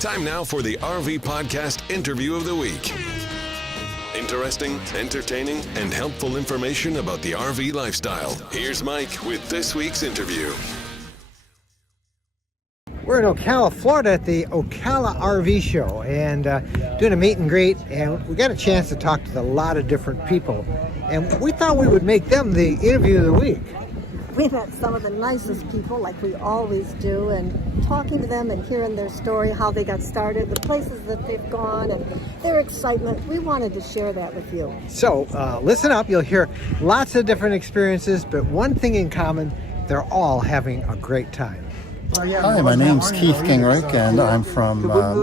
Time now for the RV Podcast Interview of the Week. Interesting, entertaining, and helpful information about the RV lifestyle. Here's Mike with this week's interview. We're in Ocala, Florida at the Ocala RV show and doing a meet and greet, and we got a chance to talk to a lot of different people, and we thought we would make them the interview of the week. We met some of the nicest people, like we always do, and talking to them and hearing their story, how they got started, the places that they've gone, and their excitement. We wanted to share that with you. So listen up, you'll hear lots of different experiences, but one thing in common, they're all having a great time. Hi, my name's Keith Gingrich, and I'm from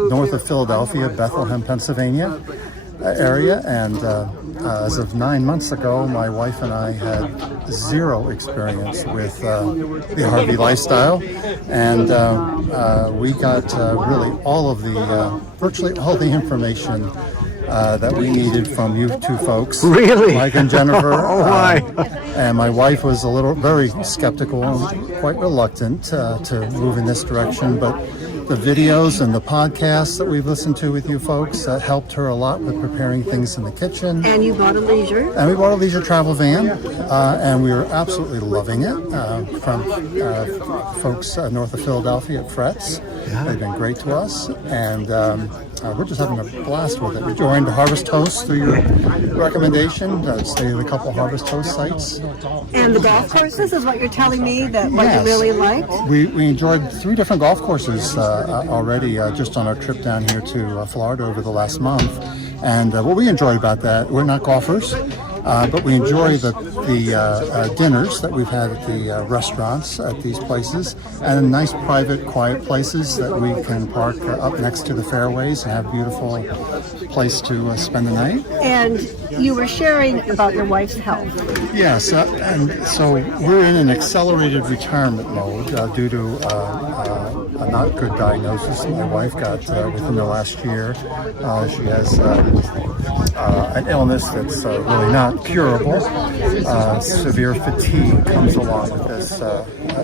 north of Philadelphia, Bethlehem, Pennsylvania area, and as of 9 months ago, my wife and I had zero experience with the RV lifestyle, and we got really all of the, virtually all the information that we needed from you two folks. Really? Mike and Jennifer. Oh my. And my wife was very skeptical and quite reluctant to move in this direction, but the videos and the podcasts that we've listened to with you folks helped her a lot with preparing things in the kitchen. And you bought a leisure? And we bought a leisure travel van, and we were absolutely loving it from folks north of Philadelphia at Fretz. Yeah. They've been great to us, and we're just having a blast with it. We joined Harvest Host through your recommendation, stayed at a couple Harvest Host sites. And the golf courses is what you're telling me, that what you really liked? We enjoyed 3 different golf courses already just on our trip down here to Florida over the last month. And what we enjoyed about that, we're not golfers, but we enjoy the dinners that we've had at the restaurants at these places, and nice private quiet places that we can park up next to the fairways and have beautiful place to spend the night. And you were sharing about your wife's health. Yes, and so we're in an accelerated retirement mode due to a not good diagnosis that my wife got within the last year. She has an illness that's really not curable. Severe fatigue comes along with this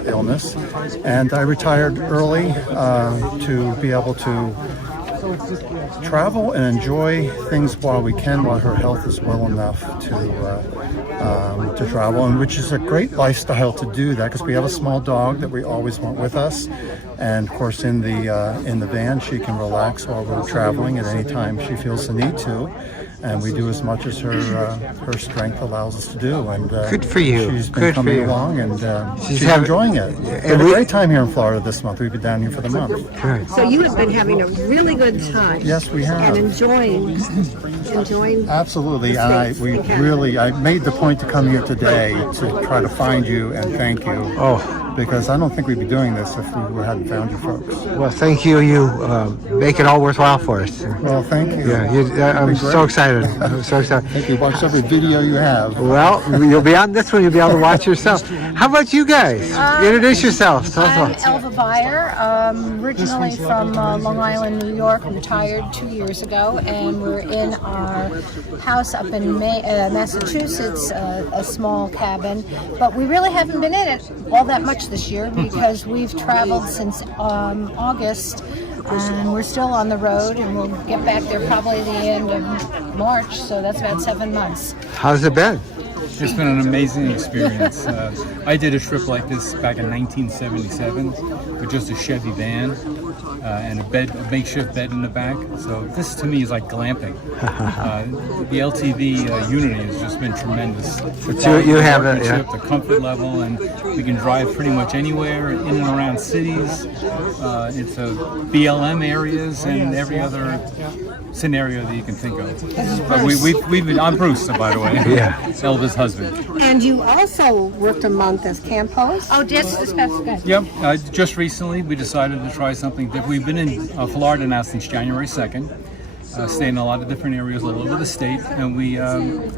illness, and I retired early to be able to travel and enjoy things while we can, while her health is well enough to travel, and which is a great lifestyle to do that, because we have a small dog that we always want with us, and of course in the van she can relax while we're traveling at any time she feels the need to. And we do as much as her strength allows us to do. And good for you. She's been coming along, and she's enjoying it. We had a great time here in Florida this month. We've been down here for the month. Good. So you have been having a really good time. Yes, we have. And enjoying. Absolutely. I made the point to come here today to try to find you and thank you. Oh. Because I don't think we'd be doing this if we hadn't found you folks. Well, thank you. You make it all worthwhile for us. Well, thank you. Yeah, I'm so excited. I'm so excited. Thank you. Watch every video you have. Well, you'll be on this one. You'll be able to watch yourself. How about you guys? Introduce yourselves. I'm Elva Beyer, originally from Long Island, New York, retired 2 years ago, and we're in our house up in Massachusetts, a small cabin, but we really haven't been in it all that much this year because we've traveled since August, and we're still on the road, and we'll get back there probably the end of March, so that's about 7 months. How's it been? It's been an amazing experience. I did a trip like this back in 1977 with just a Chevy van and a makeshift bed in the back. So this to me is like glamping. The LTV Unity has just been tremendous. You have it, yeah. The comfort level, and we can drive pretty much anywhere in and around cities. It's BLM areas and every other scenario that you can think of. But we've been, I'm Bruce, by the way. Yeah. Elva's husband. And you also worked a month as camp host? Oh, just this past good. Yep. Just recently we decided to try something different. We've been in Florida now since January 2nd. Stayed in a lot of different areas all over the state, and we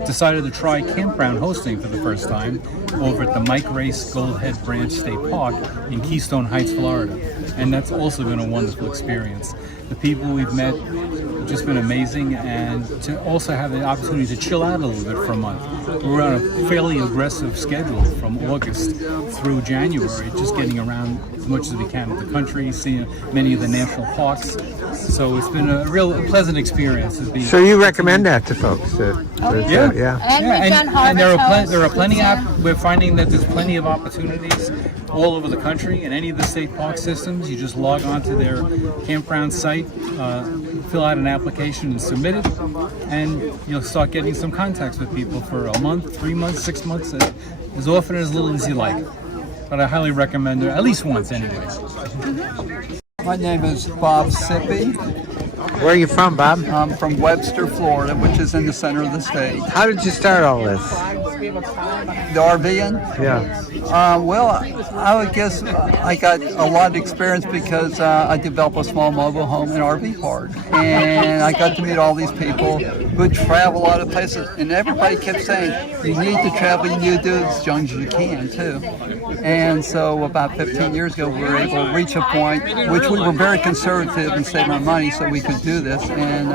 decided to try campground hosting for the first time over at the Mike Race Goldhead Branch State Park in Keystone Heights, Florida. And that's also been a wonderful experience. The people we've met have just been amazing, and to also have the opportunity to chill out a little bit for a month. We're on a fairly aggressive schedule from August through January, just getting around much as we can of the country, seeing many of the national parks. So it's been a real pleasant experience. So you recommend that to folks? Yeah. Yeah. And we've done and there harvest are plenty we're finding that there's plenty of opportunities all over the country in any of the state park systems. You just log on to their campground site, fill out an application and submit it, and you'll start getting some contacts with people for a month, 3 months, 6 months, as often or as little as you like. But I highly recommend it at least once anyway. My name is Bob Sippy. Where are you from, Bob? I'm from Webster, Florida, which is in the center of the state. How did you start all this? The RVing? Yeah. Well, I would guess I got a lot of experience because I developed a small mobile home and RV park. And I got to meet all these people who travel a lot of places. And everybody kept saying, you need to travel, you need to do it as young as you can, too. And so about 15 years ago, we were able to reach a point, which we were very conservative and saving our money so we could do this. And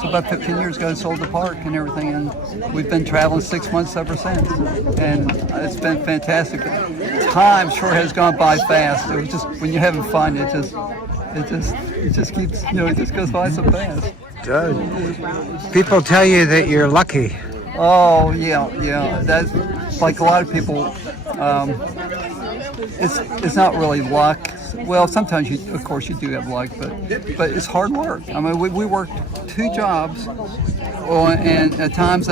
so about 15 years ago, I sold the park and everything. And we've been traveling 6 months ever since. And it's been fantastic. Time sure has gone by fast. It was just, when you're having fun, it just keeps, it just goes by so fast. Good. People tell you that you're lucky. Oh, yeah. That's like a lot of people. It's not really luck. Well, sometimes of course you do have luck, but it's hard work. I mean, we worked 2 jobs, and at times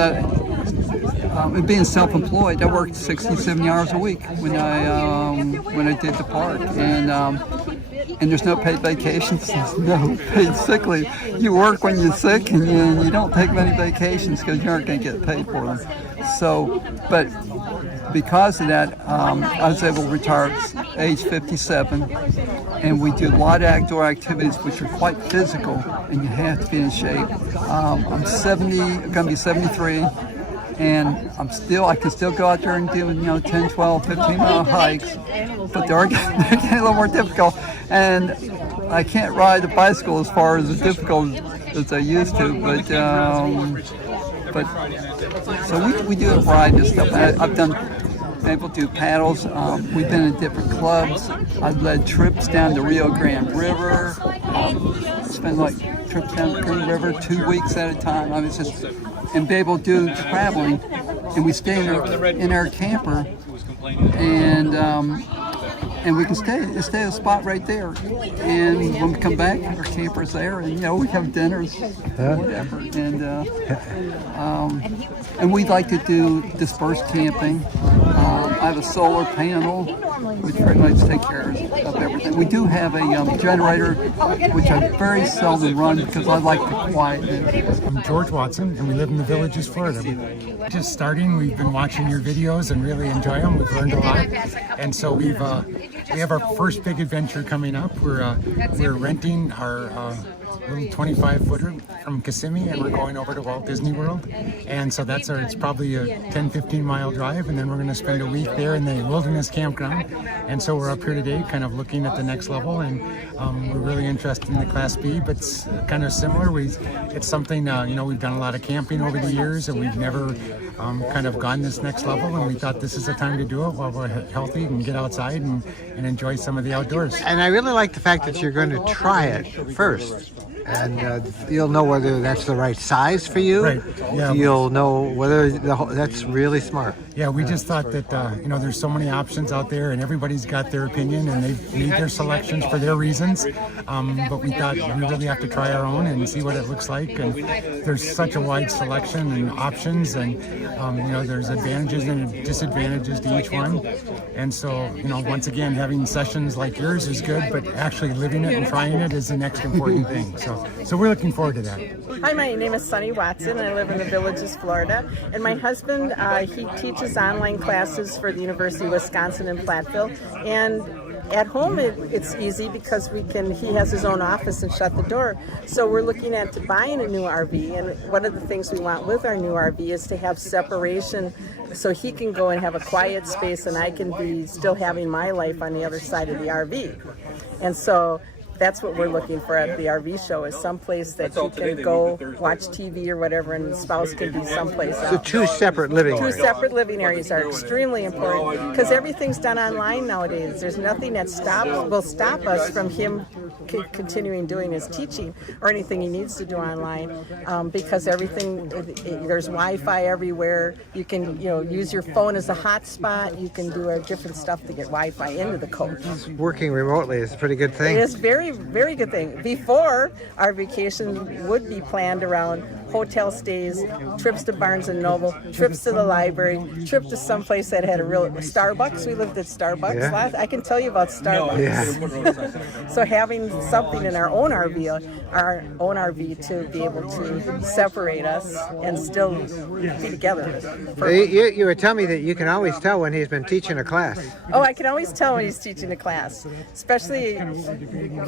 being self-employed, I worked 60, 70 hours a week when I did the park, and there's no paid vacations, there's no paid sick leave. You work when you're sick, and you don't take many vacations because you aren't going to get paid for them. So, but because of that, I was able to retire at age 57, and we do a lot of outdoor activities which are quite physical, and you have to be in shape. I'm 70, I'm going to be 73. And I can still go out there and do 10, 12, 15-mile hikes, but they're getting a little more difficult. And I can't ride a bicycle as far as difficult as I used to, but so we do ride this stuff. I've been able to do paddles. We've been in different clubs. I've led trips down the Rio Grande River. Spent trips down the Green River 2 weeks at a time. I was just. And be able to do traveling, and we stay in our camper, and we can stay at a spot right there. And when we come back, our camper's there, and we have dinners, whatever. And we like to do dispersed camping. I have a solar panel, which pretty much takes care of everything. We do have a generator, which I very seldom run because I like the quietness. I'm George Watson, and we live in the Villages, Florida. We're just starting. We've been watching your videos and really enjoy them. We've learned a lot, and so we have our first big adventure coming up. We're renting our little 25-footer from Kissimmee, and we're going over to Walt Disney World. And so it's probably a 10-15 mile drive, and then we're going to spend a week there in the wilderness campground. And so we're up here today kind of looking at the next level, and we're really interested in the Class B, but it's kind of similar. It's something, we've done a lot of camping over the years, and we've never kind of gone this next level, and we thought this is the time to do it while we're healthy and get outside and enjoy some of the outdoors. And I really like the fact that you're going to try it first. And you'll know whether that's the right size for you. Right. Yeah. You'll know whether that's really smart. Yeah, we just thought that there's so many options out there, and everybody's got their opinion, and they've made their selections for their reasons. But we thought we really have to try our own and see what it looks like. And there's such a wide selection and options, and there's advantages and disadvantages to each one. And so once again, having sessions like yours is good, but actually living it and trying it is the next important thing. So we're looking forward to that. Hi, my name is Sunny Watson. I live in the Villages, Florida. And my husband, he teaches online classes for the University of Wisconsin in Platteville. And at home, it's easy because he has his own office and shut the door. So we're looking at buying a new RV. And one of the things we want with our new RV is to have separation so he can go and have a quiet space and I can be still having my life on the other side of the RV. And so that's what we're looking for at the RV show, is someplace that you can go watch TV or whatever, and the spouse can be someplace else. So two separate living Two areas. separate living areas are extremely important because everything's done online nowadays. There's nothing that will stop us from him continuing doing his teaching or anything he needs to do online, because everything, there's Wi-Fi everywhere. You can use your phone as a hotspot. You can do different stuff to get Wi-Fi into the coach. Working remotely is a pretty good thing. It is very, very good thing. Before, our vacation would be planned around hotel stays, trips to Barnes & Noble, trips to the library, trip to someplace that had a real Starbucks. We lived at Starbucks. Yeah. I can tell you about Starbucks. Yeah. So having something in our own RV to be able to separate us and still be together. You were telling me that you can always tell when he's been teaching a class. Oh, I can always tell when he's teaching a class, especially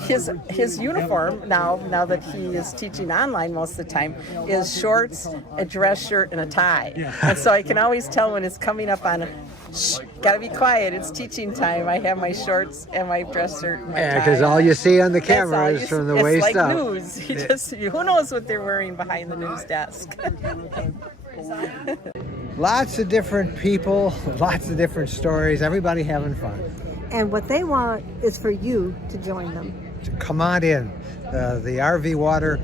his uniform now that he is teaching online most of the time is shorts, a dress shirt, and a tie. And so I can always tell when it's coming up on gotta be quiet, it's teaching time. I have my shorts and my dress shirt and my tie. Because all you see on the camera is from the waist up. It's up. like news. Who knows what they're wearing behind the news desk? Lots of different people, lots of different stories, everybody having fun. And what they want is for you to join them. Come on in. The RV water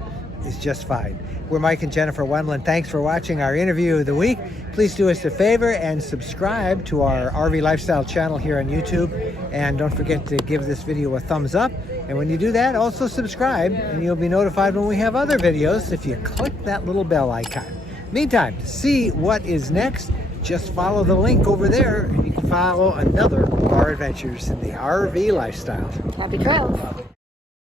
is just fine. We're Mike and Jennifer Wendland. Thanks for watching our interview of the week. Please do us a favor and subscribe to our RV Lifestyle channel here on YouTube. And don't forget to give this video a thumbs up. And when you do that, also subscribe and you'll be notified when we have other videos if you click that little bell icon. Meantime, to see what is next, just follow the link over there and you can follow another of our adventures in the RV lifestyle. Happy trails.